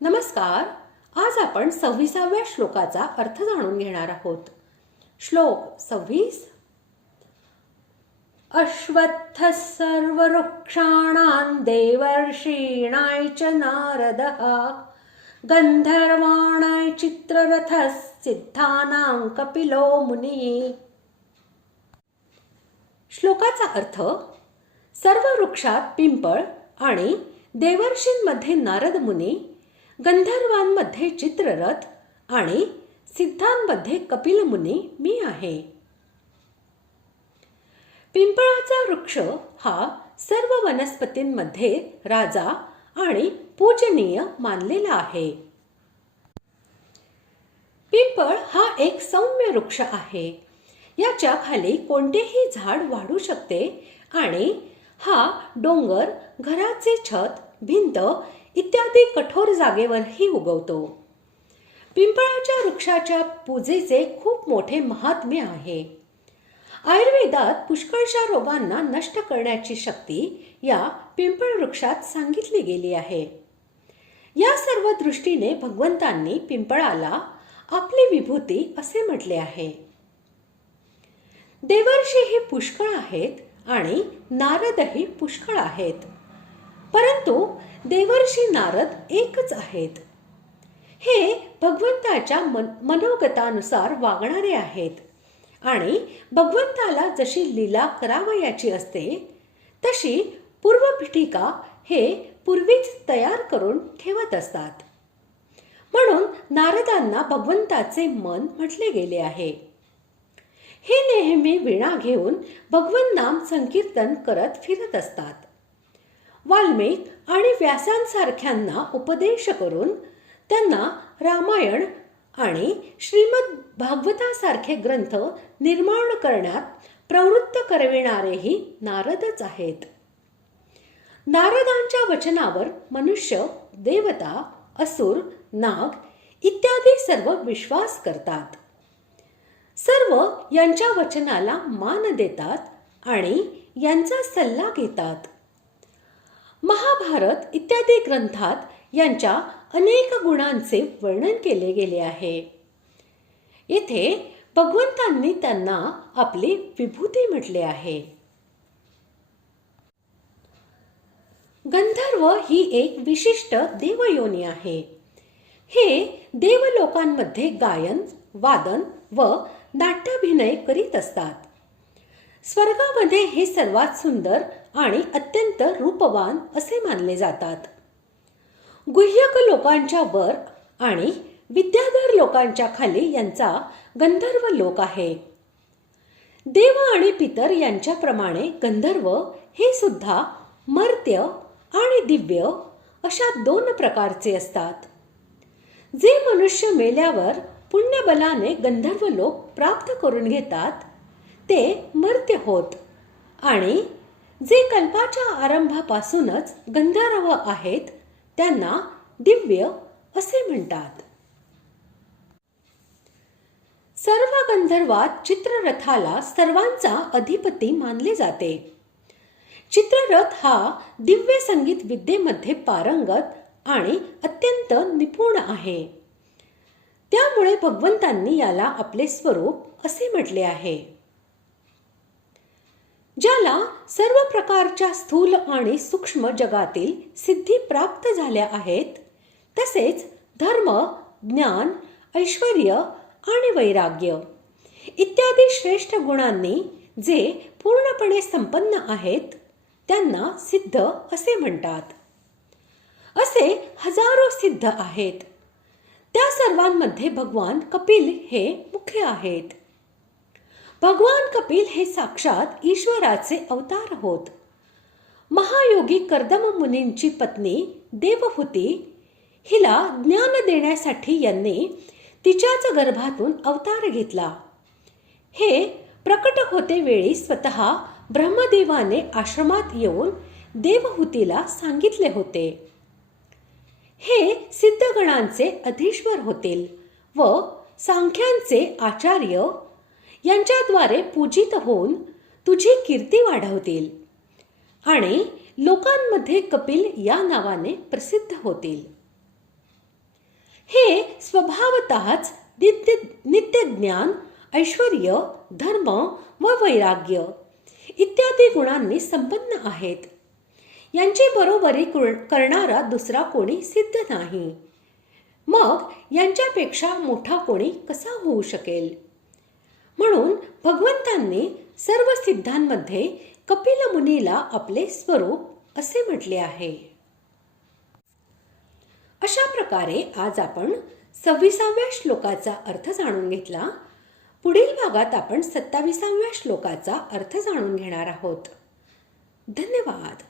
नमस्कार. आज आपण 26व्या श्लोकाचा अर्थ जाणून घेणार आहोत. श्लोक 26. अश्वत्थः सर्ववृक्षाणां देवर्षीणां च नारदः गंधर्वाणां चित्ररथः सिद्धानां कपिलो मुनिः. श्लोकाचा अर्थ: सर्व वृक्षात पिंपळ आणि देवर्षींमध्ये नारद मुनी, गंधर्वांमध्ये चित्ररथ आणि सिद्धांमध्ये कपिल मुनी मी आहे. पिंपळाचा वृक्ष हा सर्व वनस्पतींमध्ये राजा आणि पूजनीय मानलेला आहे. पिंपळ हा एक सौम्य वृक्ष आहे. याच्या खाली कोणतेही झाड वाढू शकते आणि हा डोंगर, घराचे छत, भिंत इत्यादी कठोर जागेवरही उगवतो. पिंपळाच्या वृक्षाच्या पूजेचे खूप मोठे महात्म्य आहे. आयुर्वेदात पुष्कळशा रोगांना नष्ट करण्याची शक्ती या पिंपळ वृक्षात सांगितली गेली आहे. या सर्व दृष्टीने भगवंतांनी पिंपळाला आपली विभूती असे म्हटले आहे. देवर्षी हे पुष्कळ आहेत आणि नारदही पुष्कळ आहेत, परंतु देवर्षी नारद एकच आहेत. हे भगवंताच्या मनोगतानुसार वागणारे आहेत आणि भगवंताला जशी लीला करावयाची असते तशी पूर्वपीठिका हे पूर्वीच तयार करून ठेवत असतात. म्हणून नारदांना भगवंताचे मन म्हटले गेले आहे. हे नेहमी वीणा घेऊन भगवन नाम संकीर्तन करत फिरत असतात. वाल्मिक आणि व्यासांसारख्यांना उपदेश करून त्यांना रामायण आणि श्रीमद भागवतासारखे ग्रंथ निर्माण करण्यात प्रवृत्त करविणारेही नारदच आहेत. नारदांच्या वचनावर मनुष्य, देवता, असुर, नाग इत्यादी सर्व विश्वास करतात. सर्व यांच्या वचनाला मान देतात आणि यांचा सल्ला घेतात. महाभारत इत्यादी ग्रंथात यांच्या अनेक गुणांचे वर्णन केले गेले आहे. येथे भगवंतांनी त्यांना आपली विभूती म्हटले आहे. गंधर्व ही एक विशिष्ट देवयोनी आहे. हे देवलोकांमध्ये गायन, वादन व नाट्याभिनय करीत असतात. स्वर्गामध्ये हे सर्वात सुंदर आणि अत्यंत रूपवान असे मानले जातात. गुह्यक लोकांच्या वर आणि विद्याधर लोकांच्या खाली यांचा गंधर्व लोक आहे. देव आणि पितर यांच्याप्रमाणे गंधर्व हे सुद्धा मर्त्य आणि दिव्य अशा दोन प्रकारचे असतात. जे मनुष्य मेल्यावर पुण्यबलाने गंधर्व लोक प्राप्त करून घेतात ते मर्त्य होत आणि जे कल्पाच्या आरंभापासूनच गंधर्व आहेत त्यांना दिव्य असे म्हणतात. सर्व गंधर्वात चित्ररथाला सर्वांचा अधिपती मानले जाते. चित्ररथ हा दिव्य संगीत विद्येमध्ये पारंगत आणि अत्यंत निपुण आहे. त्यामुळे भगवंतांनी याला आपले स्वरूप असे म्हटले आहे. ज्याला सर्व प्रकारच्या स्थूल आणि सूक्ष्म जगातील सिद्धी प्राप्त झाल्या आहेत, तसेच धर्म, ज्ञान, ऐश्वर्य आणि वैराग्य इत्यादी श्रेष्ठ गुणांनी जे पूर्णपणे संपन्न आहेत त्यांना सिद्ध असे म्हणतात. असे हजारो सिद्ध आहेत. त्या सर्वांमध्ये भगवान कपिल हे मुख्य आहेत. भगवान कपिल हे साक्षात ईश्वराचे अवतार होत. महायोगी कर्दम मुनींची पत्नी देवहूती हिला ज्ञान देण्यासाठी यांनी तिच्याच गर्भातून अवतार घेतला. हे प्रकट होते वेळी स्वतः ब्रह्मदेवाने आश्रमात येऊन देवहूतीला सांगितले होते. हे सिद्धगणांचे अधीश्वर होतील व सांख्यांचे आचार्य यांच्याद्वारे पूजित होऊन तुझी कीर्ती वाढवतील आणि लोकांमध्ये कपिल या नावाने प्रसिद्ध होतील. हे स्वभावतःच नित्य ज्ञान, ऐश्वर्य, धर्म व वैराग्य इत्यादी गुणांनी संपन्न आहेत. यांची बरोबरी करणारा दुसरा कोणी सिद्ध नाही. मग यांच्यापेक्षा मोठा कोणी कसा होऊ शकेल? म्हणून भगवंतांनी सर्व सिद्धांमध्ये कपिल मुनीला आपले स्वरूप असे म्हटले आहे. अशा प्रकारे आज आपण 26व्या श्लोकाचा अर्थ जाणून घेतला. पुढील भागात आपण 27व्या श्लोकाचा अर्थ जाणून घेणार आहोत. धन्यवाद.